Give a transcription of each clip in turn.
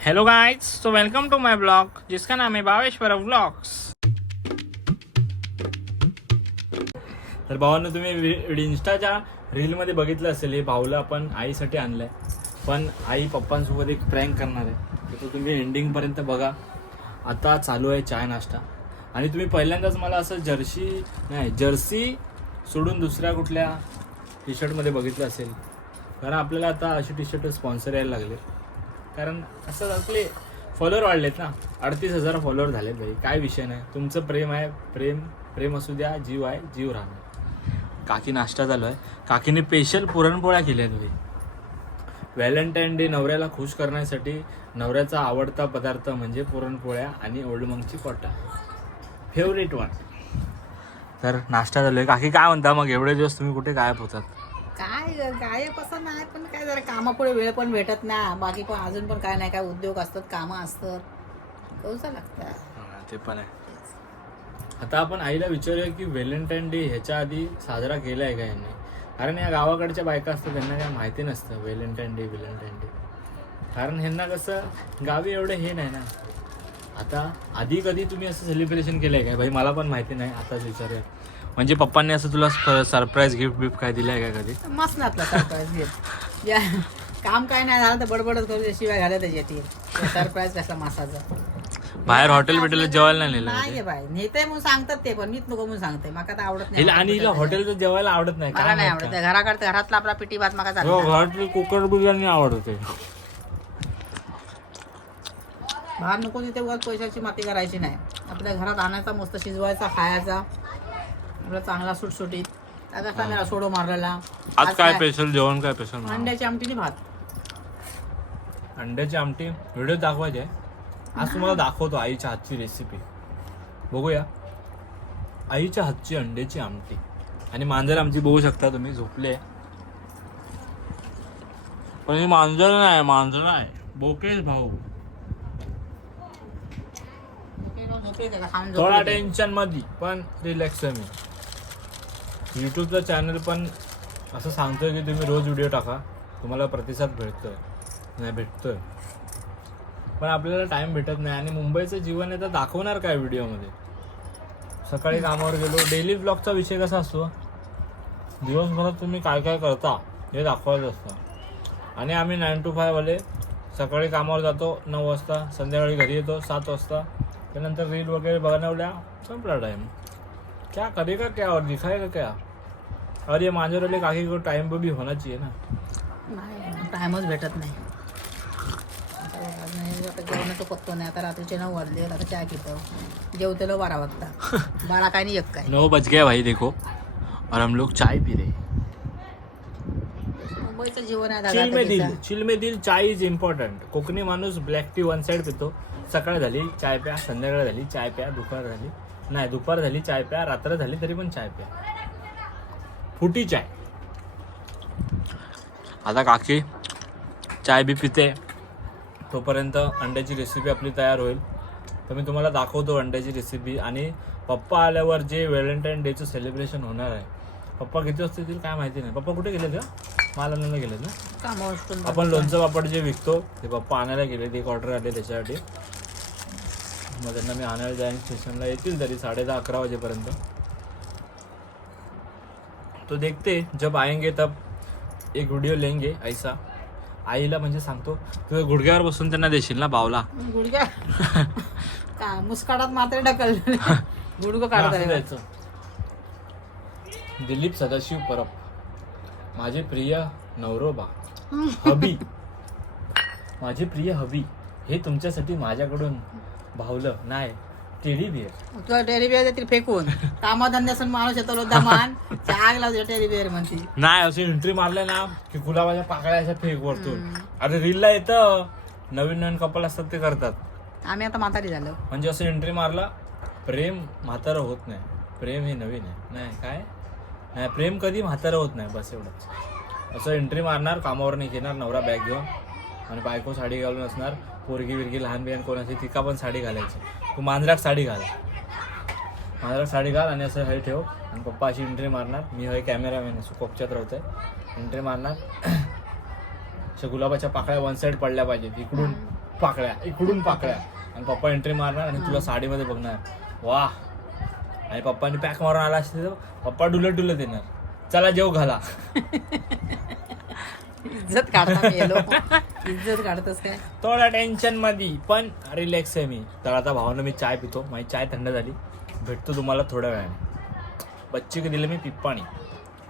Hello guys, so welcome to my blog जिसका नाम है भावेश्वर व्लॉग्स। तर भावांनो, तुम्ही इंस्टाच्या रीलमध्ये बघितलं असेल, हे भाऊला आपण आईसाठी आणलंय, पण आई पप्पांसोबत एक प्रँक करणार आहे, तर तुम्ही एंडिंगपर्यंत बघा. आता चालू आहे चाय नाश्ता. आणि तुम्ही पहिल्यांदाच मला असं जर्सी सोडून दुसऱ्या कुठल्या टी शर्टमध्ये बघितलं असेल, कारण आपल्याला आता अशी टी शर्ट स्पॉन्सर यायला लागले, कारण असं आपले फॉलोअर वाढलेत ना. 38,000 फॉलोअर झालेत भाई. काय विषय नाही, तुमचं प्रेम आहे, प्रेम असू द्या, जीव आहे, जीव राहणार. काकी नाश्ता चालू आहे. काकीने स्पेशल पुरणपोळ्या केल्या आहेत भाई. व्हॅलेंटाईन डे नवऱ्याला खुश करण्यासाठी नवऱ्याचा आवडता पदार्थ म्हणजे पुरणपोळ्या आणि ओल्ड मंगची कोटा, फेवरेट वन. तर नाश्ता चालू आहे. काकी काय म्हणता मग, एवढे दिवस तुम्ही कुठे गायब होतात? काय गायब असं नाही, पण काय जरा कामापुढे वेळ पण भेटत ना. बाकी पण अजून पण काय नाही, काय उद्योग असतात, कामं असतात, करूचा लागतात. ते पण आहे. आता आपण आईला विचारूया की व्हॅलेंटाईन डे ह्याच्या आधी साजरा केला आहे का यांनी, कारण या गावाकडच्या बायका असतात, त्यांना काय माहिती नसतं व्हॅलेंटाईन डे. कारण ह्यांना कसं गावी एवढं हे नाही ना. आता आधी कधी तुम्ही असं सेलिब्रेशन केलं आहे काय भाई? मला पण माहिती नाही, आताच विचारूया. म्हणजे पप्पांनी असं तुला सरप्राईज गिफ्ट काय दिलं आहे का कधी? मस्त ना सरप्राईज गिफ्ट. या काम काय नाही झालं तर बडबडच करू, शिवाय घालत त्याच्यात सरप्राईज कसला मासाचा. बाहेर हॉटेल जेवायला नाही नेलं? नाही बाई, नेते म्हणून सांगतात ते, पण मीच नको म्हणून सांगते, मला तर आवडत नाही. आणि हिला हॉटेलचं जेवायला आवडत नाही? मला नाही आवडत. घरातला आपला पिटी भात मला चालतं. घरातली कुकर बिर्याणी आवडते. बाहेर नको तिथे उगाच पैशाची माती करायची नाही. आपल्या घरात आणायचा, मस्त शिजवायचा, खायचा, आपला चांगला सुटसुटीत. त्याचा मेरा सोडो मारलेला. आज काय स्पेशल जेवण? काय स्पेशल? अंड्याची आमटी भात. अंड्याची आमटी व्हिडिओ दाखवायची आहे. आज तुम्हाला दाखवतो आईच्या हातची रेसिपी. बघूया आईच्या हातची अंड्याची आमटी. आणि मांजर आमची बघू शकता तुम्ही, झोपले. पण ही मांजर नाही, बोकेश भाऊ. थोडा टेन्शन मध्ये पण रिलॅक्स आहे मी. युट्यूबचं चॅनल पण असं सांगतोय की तुम्ही रोज व्हिडिओ टाका, तुम्हाला प्रतिसाद भेटतोय. पण आपल्याला टाइम भेटत नाही. आणि मुंबईचं जीवन आहे तर दाखवणार काय व्हिडिओमध्ये? सकाळी कामावर गेलो, डेली ब्लॉगचा विषय कसा असतो, दिवसभरात तुम्ही काय काय करता हे दाखवायचं असतं. आणि आम्ही 9 to 5 वाले. सकाळी कामावर जातो 9 वाजता, संध्याकाळी घरी येतो 7 वाजता. त्यानंतर रील वगैरे बघण्यावल्या, संपला टाइम. क्या करेगा, क्या और दिखाएगा क्या? और ये मांजर वाले काकी को टाइम भी होना चाहिए ना. नाही, टाइमच भेटत नाही. आता जेवणाचं पत्तो नाही. आता रात्रीचे 9 वाजले, आता चहा पितो, जेवतेलो 12 वाजता. 12 काय नाही, 1 काय. 9 बज गया भाई देखो, और हम लोग चाय पी रहे. मुंबईचं जीवन आहे चिल में दिल चाय इज इम्पॉर्टंट. कोकणी माणूस ब्लॅक टी 1 साइड पितो. सकाळ झाली चाय प्या, संध्याकाळ झाली चाय प्या, दुपार झाली चाय प्या, रात्र झाली तरी पण चाय प्या. फुटी चाय. आता काकी चाय बी पिते, तोपर्यंत अंड्याची रेसिपी आपली तयार होईल. तर मी तुम्हाला दाखवतो अंड्याची रेसिपी. आणि पप्पा आल्यावर जे व्हॅलेंटाईन डेचं सेलिब्रेशन होणार आहे, पप्पा किती वाजता येतील काय माहिती नाही. पप्पा कुठे गेले? मला नाही गेले ना. आपण लोणचं पापड जे विकतो ते पप्पा आणायला गेले. एक ऑर्डर आले त्याच्यासाठी. मग त्यांना मी आणायला जाईन. स्टेशनला येतील तरी 10:30-11 वाजेपर्यंत. तो देखते जब आएंगे तब एक व्हिडिओ लेंगे ऐसा. आईला म्हणजे सांगतो, तुझ्या गुडघ्यावर बसून त्यांना देशील ना भावला. गुडघ्या काय मुस्काडात मात्र ढकल गुडघं काढत. दिलीप सदाशिव परब, माझे प्रिय नवरोबा हबी, माझे प्रिय हबी, हे तुमच्यासाठी माझ्याकडून भावलं नाही टेडी बिअर. तुला टेडी बिअर देतील फेकून. कामाधंद्यासून माणूस येतो दमान चांग लावतो टेडी बिअर म्हणते. नाही अशी एंट्री मारले ना की गुलाबाच्या पाकळ्या अशा फेक वरतून. अरे रीलला येतं, नवीन कपल असतात ते करतात. आम्ही आता म्हातारी झालो. म्हणजे असं एंट्री मारला, प्रेम म्हातारं होत नाही, प्रेम हे नवीन आहे. नाही प्रेम कधी म्हातारं होत नाही, बस एवढंच. असं एंट्री मारणार, कामावर नाही घेणार, नवरा बॅग घेऊन, आणि बायको साडी घालून असणार. पोरगी विरगी लहान बिहान कोण असेल तिका पण साडी घालायची. तू मांजराक साडी घाल आणि असं हे ठेव. आणि पप्पा अशी एंट्री मारणार. मी हे कॅमेरामॅन असं कोपच्यात राहतोय. एंट्री मारणार, अशा गुलाबाच्या पाकळ्या 1 साईड पडल्या पाहिजेत. इकडून पाकळ्या, इकडून पाकळ्या, आणि पप्पा एंट्री मारणार आणि तुला साडीमध्ये बघणार. वा. आणि पप्पानी पॅक मारून आला असते तर पप्पा डुलत येणार, चला जेव घाला. इज्जत काढता गेलो. इज्जत काढतोस काय? थोडा टेन्शन मध्ये पण रिलॅक्स आहे मी. तर आता भावानं मी चाय पितो, माझी चाय थंड झाली. भेटतो तुम्हाला थोड्या वेळाने. बच्ची के दिले मी पिप्पाणी.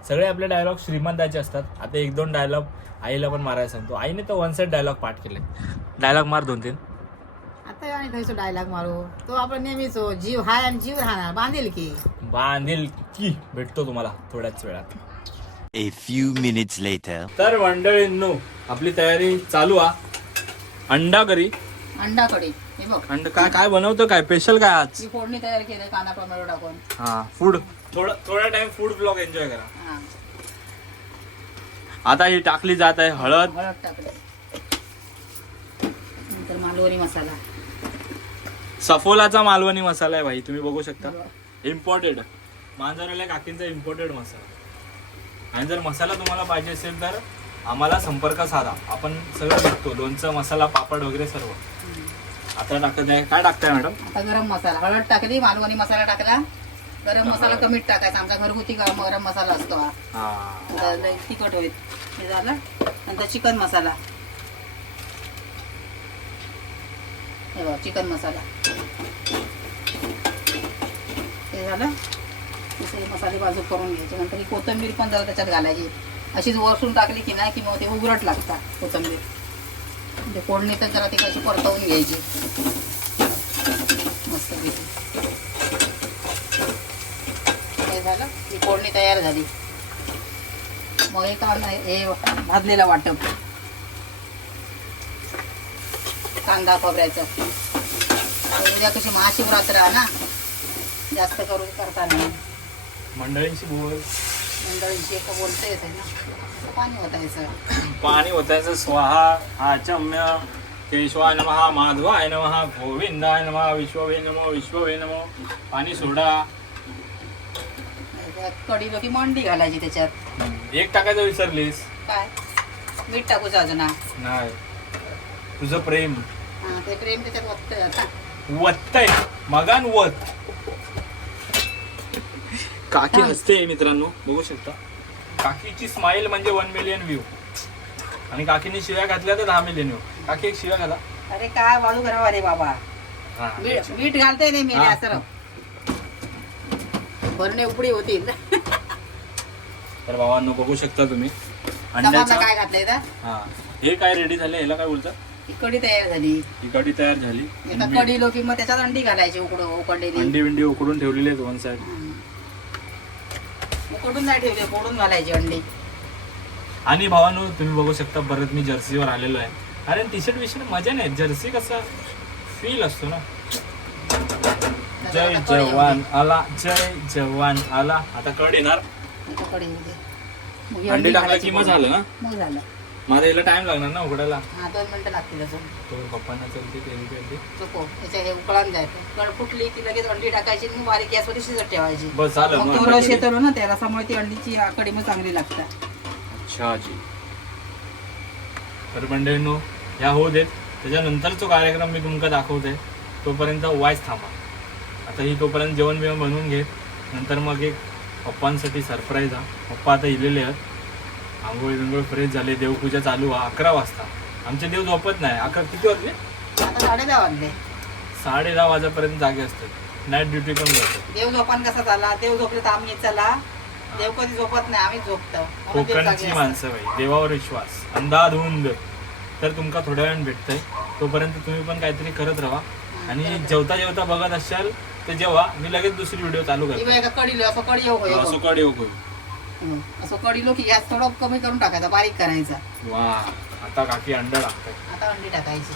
सगळे आपले डायलॉग श्रीमंताचे असतात. आता 1-2 डायलॉग आईला पण मारायला सांगतो. आईने तर 1 साइड डायलॉग पाठ केले. डायलॉग मार 2-3. आता आणि थंयचो डायलॉग मारू तो आपण नेहमीच हो, जीव हाय आणि जीव राहणार, बांधेल की. बांधील की. भेटतो तुम्हाला थोड्याच वेळात. A few minutes later. तर मंडळींनो, आपली तयारी चालू आहे. अंडा करी. अंडा कढी हे बघ. अंडा काय काय बनवतो, काय स्पेशल काय आज? मी फोडणी तयार केली कांदा टोमॅटो टाकून. हा, फूड. थोडा टाइम फूड ब्लॉग एन्जॉय करा. हा, आता ही टाकली जात आहे हळद. हळद टाकली. नंतर मालवणी मसाला. सफोलाचा मालवणी मसाला आहे भाई, तुम्ही बघू शकता. इम्पोर्टेड मांजरवाल्या काकींचा इम्पोर्टेड मसाला. आणि जर मसाला तुम्हाला पाहिजे असेल तर आम्हाला संपर्क साधा, आपण सगळं विकतो. लोणचं, मसाला, पापड वगैरे सर्व. आता टाकत आहे. काय टाकताय मॅडम? आता गरम मसाला. हळद टाकली, मालवणी मसाला टाकला. गरम मसाला कमीच टाकायचा, आमचा घरगुती गरम मसाला असतो हा. हा, आता लय तिखट होईल. हे झालं. नंतर चिकन मसाला. हे बघ चिकन मसाला. हे झालं. हे मसाले बाजू करून घ्यायचे. नंतर ही कोथिंबीर पण जरा त्याच्यात घालायची. अशीच वरसून टाकली की नाही की मग ते उघडट लागतात कोथिंबीर. म्हणजे फोडणी तर जरा ती कशी परतवून घ्यायची मस्त. हे झालं. ही फोडणी तयार झाली. मग हे भाजलेला वाटप कांदा खोबऱ्याचं. उद्या कशी महाशिवरात्र आहे ना, जास्त करून करता नाही. मंडळींशी बोल. मंडळींशी एक बोलता येते ना. पाणी ओतायचं. पाणी ओतायचं. स्वाहा आचम्य केशवाय नमः, माधवाय नमः, गोविंदाय नमः, विश्ववे नमो, विश्ववे नमो. पाणी सोडा. कढी की मंडी घालायची त्याच्यात. एक टाकायचं विसरलीस. काय मीठ टाकूचं अजून. नाही, तुझं प्रेम हा, ते प्रेम त्याच्यात ओततंय आता. वत्तय मगान वत. काकी हसते मित्रांनो, बघू शकता. काकीची स्माइल म्हणजे 1 मिलियन व्ह्यू. आणि काकीने शिव्या घातल्या तर 10 मिलियन व्ह्यू. काकी एक शिव्या घाला. अरे काय वाळू करावा रे बाबा. हा, मीठ घालते नाही मी. हा. असं भरणे उपडी होतील. तर भावांनो बघू शकता तुम्ही समाजला अंड्याचा. काय घातलंय तर हा, हे काय रेडी झाले, ह्याला काय बोलतात? ही कढी तयार झाली. ही कढी तयार झाली. एका कढीलो की मग त्याच्यात अंडी घालायची उकडलेली. अंडी बिंडी उकडून ठेवलेली आहेत 1 साइड. उकडून नाही ठेवली, फोडून घालायची अंडी. आणि भावांनो तुम्ही बघू शकता, परत मी जर्सीवर आलेलो आहे. अरे टी शर्ट विषय मजा नाही, जर्सी कसा फील असतो ना. जय जवान आला, जय जवान आला. आता कड येणार. आता कढी मध्ये मग ही अंडी टाकला घालायची की मग झालं ना. मग झालं. माझा याला टाइम लागणार ना उघडायला. हा 2 मिनिटं लागतील अजून. तो पप्पांना चलते ते चुको त्याच्या हे उकळून जायचं. कड फुटली की लगेच अंडी टाकायची. मग बारीक गॅसवरती शिजत ठेवायची. बस झालं. मग मग तो रस अंडी येतो ना त्या रसामुळे ती अंडीची कढी मग चांगली लागते. अच्छा जी. तर मंडळींनो ह्या होऊ देत, त्याच्यानंतरचा कार्यक्रम मी तुमका दाखवते. तोपर्यंत वाईच थांबा. आता ही तोपर्यंत जेवण बिवण बनवून घे. नंतर मग एक पप्पांसाठी सरप्राईज हा. पप्पा आता इलेले आहेत. आंघोळी बिंघोळी फ्रेश झाले. देवपूजा चालू आहे 11 वाजता. आमचे देव झोपत नाही. किती वाजले? आता 10:30 वाजले. 10:30 वाजेपर्यंत जागे असतात. नाईट ड्युटी पण करतो. देव झोपान कसा झाला. देव झोपले तर आम्ही चला. देव कधी झोपत नाही, आम्ही झोपतो. म्हणून देव जागे कोकणची असतात. माणसं बाई, देवावर विश्वास, अंधाधुंद. तर तुमका थोड्या वेळाने भेटतंय. तोपर्यंत तुम्ही पण काहीतरी करत राहा. आणि जेवता जेवता बघत असाल तर जेव्हा मी लगेच दुसरी व्हिडिओ चालू ही करतो. बाई एका कढीलो असं कढी येऊ असं कडी हो. असं कढीलो की गॅस थोडा कमी करून टाकायचा, बारीक करायचा. वा, आता काकी अंडा टाकताय. आता अंडी टाकायची.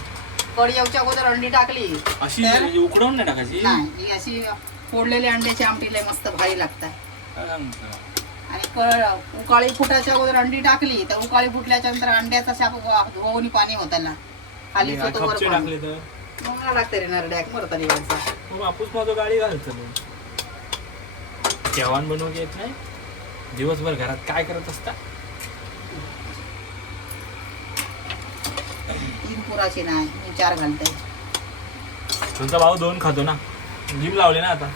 कढी येऊच्या अगोदर अंडी टाकली अशी तर- उकडवून नाही टाकायची. नाही, ही अशी फोडलेली अंड्याची आमटी लय मस्त भारी लागतात. काय सांगता? आणि उकाळी फुटाच्या अगोदर अंडी टाकली तर उकाळी फुटल्याच्या नंतर अंड्याचा शाप धुवून पाणी होताना खाली आणि होतो वर खपचे पाणी. टाकले तर मग मला लागते रे नरड्याक मरता निघायचा. मग बापूस माझं गाडी घालतं. जेवण बनवून येत नाही. दिवसभर घरात काय करत असता? पुराशी नाही, मी 4 घालते. तुमचा भाऊ 2 खातो ना, जिम लावले ना आता.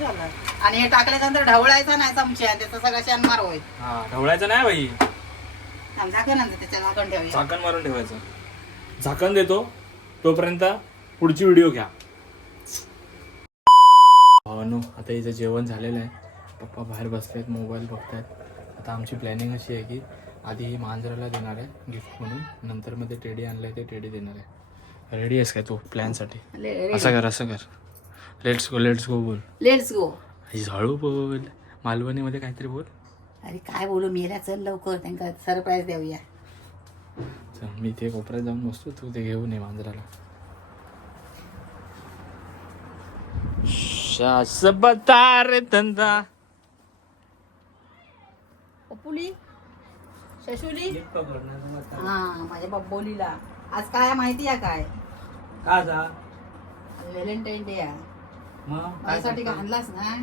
झालं. आणि हे टाकल्यानंतर ढवळायचा नाही चमच्या, त्याचा सगळा शानमार होईल. हा ढवळायचं नाही बाई, झाकण आणते त्याच्या, झाकण ठेवूया. झाकण मारून ठेवायचं. झाकण देतो तोपर्यंत पुढची व्हिडिओ घ्या. भावानो आता हिचं जेवण झालेलं आहे. पप्पा बाहेर बसलेत, मोबाईल बघतायत. आता आमची प्लॅनिंग अशी आहे की आधी ही मांजराला देणार आहे गिफ्ट म्हणून, नंतर मध्ये टेडी आणलंय ते टेडी देणार आहे. रेडी आहेस काय तू प्लॅनसाठी? असं कर, असं कर. लेट्स गो बोल. Let's go. हळू बोल, मालवणीमध्ये काहीतरी बोल. अरे काय बोलू मेल्या, चल लवकर त्यांना सरप्राईज देऊया. चल मी ते कोपऱ्यात जाऊन बसतो, तू ते घेऊन ये मांजराला. शास बता रे धंदा. पपुली, शशुली, हा माझ्या बब्बोलीला आज काय माहिती आहे काय? का जा व्हॅलेंटाईन डे आहे. मग माझ्यासाठी काय आणलास ना?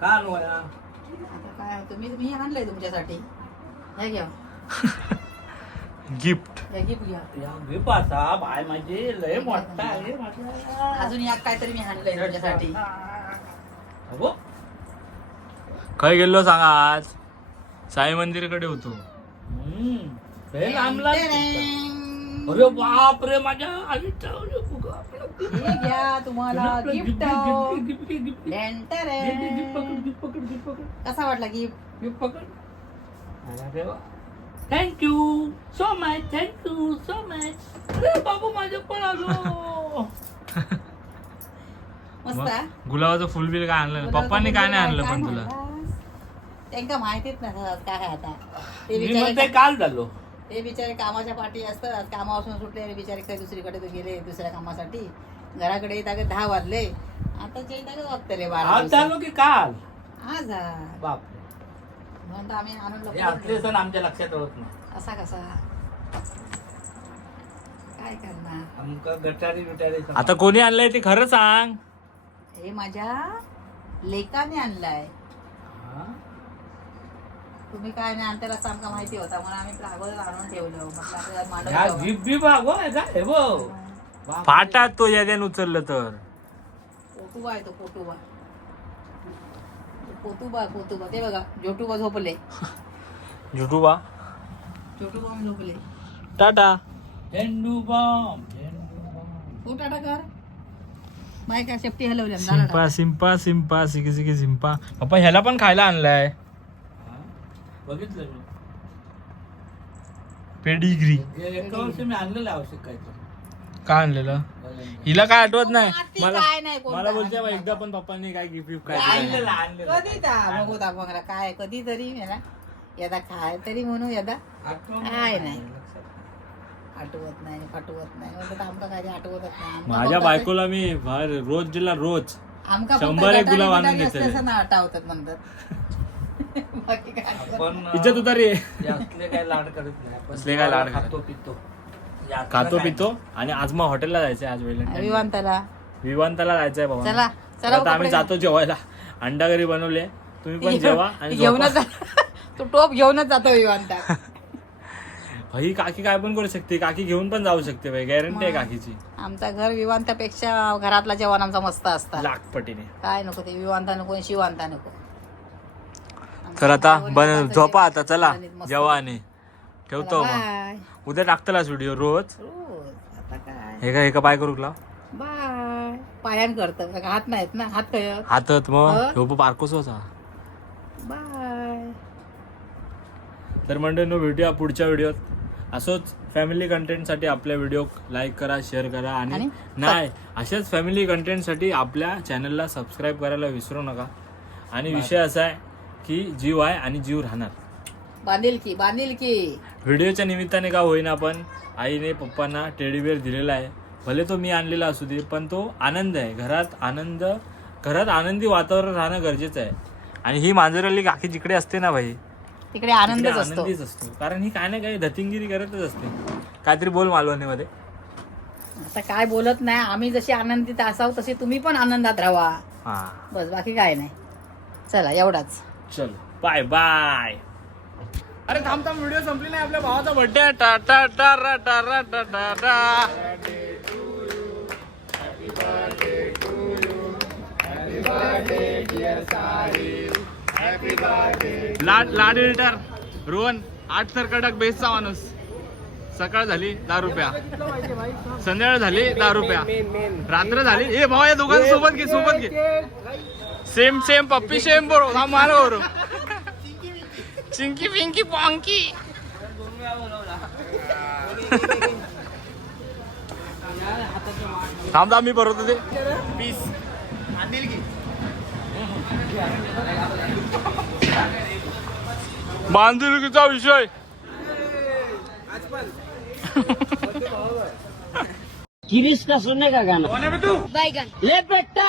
का आणूया? आता काय मी आणलंय तुमच्यासाठी. हे घ्या गिफ्ट. हे गिफ्ट घ्या. विपासा बाय माझे लय मोठा आहे माझा. अजून या काहीतरी मी आणलंय तुमच्यासाठी. काय गेलो सांगा? आज साई मंदिरकडे होतो. अरे बाप रे माझ्या हे घ्या तुम्हाला गिफ्ट. कसा वाटला गिफ्ट? गिफ्ट पकड. Thank you so much, thank you so much. अरे बाबू माझ्या पण आलो. मस्त आहे. गुलाबाचं फुल बिल काय आणलं? पप्पांनी काय नाही आणलं पण तुला? त्यांना माहितीच नाही काय आता. ते काल झालो. ते बिचारे कामाच्या पाठी असतात, कामापासून सुटले आणि बिचारे काही दुसरीकडे गेले दुसऱ्या कामासाठी. घराकडे येतात 10 वाजले. आता येतात वाजता रे 12. आज झालो की काल? आज बाप म्हणून आम्ही आणून आपले सण आमच्या लक्षात होत नाही. असा कसा काय करणार? आमका गटारी बिटारी. आता कोणी आणलंय ते खरं सांग. हे माझ्या लेकाने आणलाय. तुम्ही काय नाही आणताना आमका माहिती होता म्हणून आम्ही अगोदर आणून ठेवलं. म्हटलं फाटात तो याद्यान उचललं तर. पोतुबा आहे तो, पोतुबा. पोतुबा ते बघा. जोटुबा झोपले. जुटूबा जोटुबा झोपले. टाटा. हो टाटा कर. बाय काय शेपटी हलवल्या. सिंपा सिंपा सिंपा सिकी सिकी सिंपा. पप्पा ह्याला पण खायला आणलाय. बघितलं मी. पेडिग्री. एका वर्षी मी आणलेलं आवश्यक काय काय आणलेलं? हिला काय आठवत नाही मला. मला बोलते एकदा पण पप्पांनी काय गिफ्ट काय कधी बघू बघा काय कधी तरी यदा काय तरी म्हणू यदा काय नाही आठवत नाही पाठवत नाही म्हणतात आमका काय आठवतच नाही. माझ्या बायकोला मी रोज दिला रोज आमका 100 गुलाब आणून देते. आठवतात म्हणतात. बाकी काय इज्जत उतारी. काय लाड करत नाही. असले काय लाड खातो पितो. खातो पितो. आणि आज मग हॉटेलला जायचंय. आज विवांताला जायचंय बाबा. चला आता आम्ही जातो जेवायला. अंडा घरी बनवले, तुम्ही पण जेवा आणि घेऊनच तू टोप घेऊनच जातो विवांता. भाई काकी काय पण करू शकते. काकी घेऊन पण जाऊ शकते भाई, गॅरंटी आहे काकीची. आमचा घर विवांतापेक्षा घरातला जेवण आमचा मस्त असतात. लाखपटीने काय नको ते विवांता नको शिवांता नको. तर आता झोपा आता. चला जेवा आणि ठेवतो. मग बाय. उद्या टाकतलास व्हिडिओ रोज. आता काय हे का पाय करू लाव. बाय. पायान करत हात नाहीत ना. हात काय हातात मग झोप पारकोस होता. बाय. तर मंडळींनो भेटूया पुढच्या व्हिडिओत. असंच फॅमिली कंटेंटसाठी आपल्या व्हिडिओ लाईक करा, शेअर करा. आणि नाही अशाच फॅमिली कंटेंटसाठी आपल्या चॅनलला सबस्क्राईब करायला विसरू नका. आणि विषय असा आहे की जीव आहे आणि जीव राहणार. बांधील की व्हिडिओच्या निमित्ताने का होईना पण आईने पप्पांना टेडीबेअर दिलेला आहे. भले तो मी आणलेला असू दे पण तो आनंद आहे. घरात आनंदी वातावरण राहणं गरजेचं आहे. आणि ही मांजरवाली काकी जिकडे असते ना भाई तिकडे आनंदीच असतो. कारण ही काय ना काही धतिंगिरी करतच असते. काहीतरी बोल मालवणीमध्ये. आता काय बोलत नाही. आम्ही जशी आनंदित असाव तशी तुम्ही पण आनंदात राहा. हा बस बाकी काय नाही. चला एवढाच. चल बाय बाय. अरे थांब थांब, व्हिडिओ संपली नाही, आपल्या भावाचा बर्थडे आहे. टा टा टा रा टा रा टा टा टा. लाड एडिटर रोहन 8 सरकडक बेसचा माणूस. सकाळ झाली 10 रुपया, संध्याकाळ झाली 10 रुपया, रात्र झाली. ए भावा, या दोघांना सोबत घे, सोबत घे. सेम सेम पप्पी सेम बरो. थांब मारा बरो. चिंकी पिंकी पॉंकी. थांब थांब, मी भरवतो ते पीस. बांधिलकीचा विषय. किरिश का सुनने का गाना बैगन ले बेटा